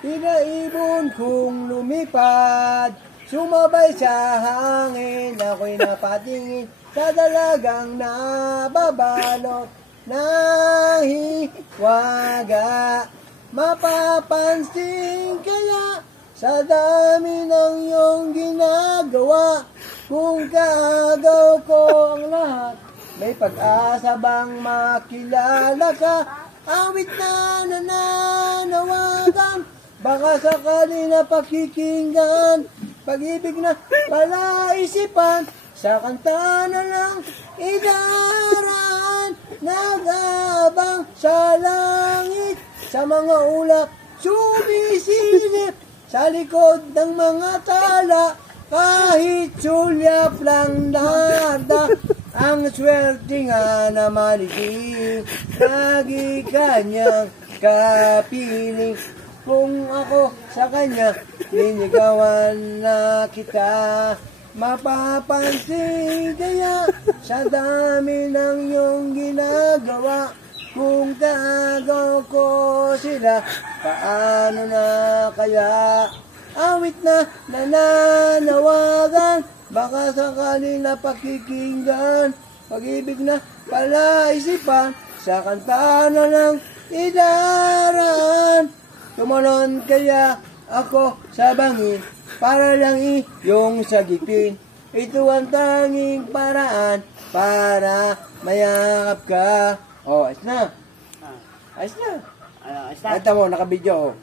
Pinaibon kong lumipad, sumabay sa hangin, ako'y napatingin sa dalagang nababalot, nahiwaga. Mapapansin kaya sa dami ng iyong ginagawa, kung kaagaw ko ang lahat, may pag-asa bang makilala ka? Awit na nananawagan, baka sakali na pakikinggan, pag-ibig na palaisipan, sa kanta na lang idaraan, nag-aabang sa langit, sa mga ulap sumisilip, sa likod ng mga tala, kahit sulyap lang nada, ang swerte nga na maliging, lagi kanyang kapiling. Kung ako sa kanya, linigawan na kita, mapapansin kaya sa dami ng iyong ginagawa, kung kaagaw ko sila, paano na kaya? Awit na nananawagan, baka sakali na pakikinggan, pag-ibig na palaisipan, sa kanta na lang idaraan. Tumalon kaya ako sa bangin, para lang iyong sagipin. Ito ang tanging paraan para mayakap ka. Oh, ayos na. Ayos na. Ayos na. Kanta mo, nakabidyo.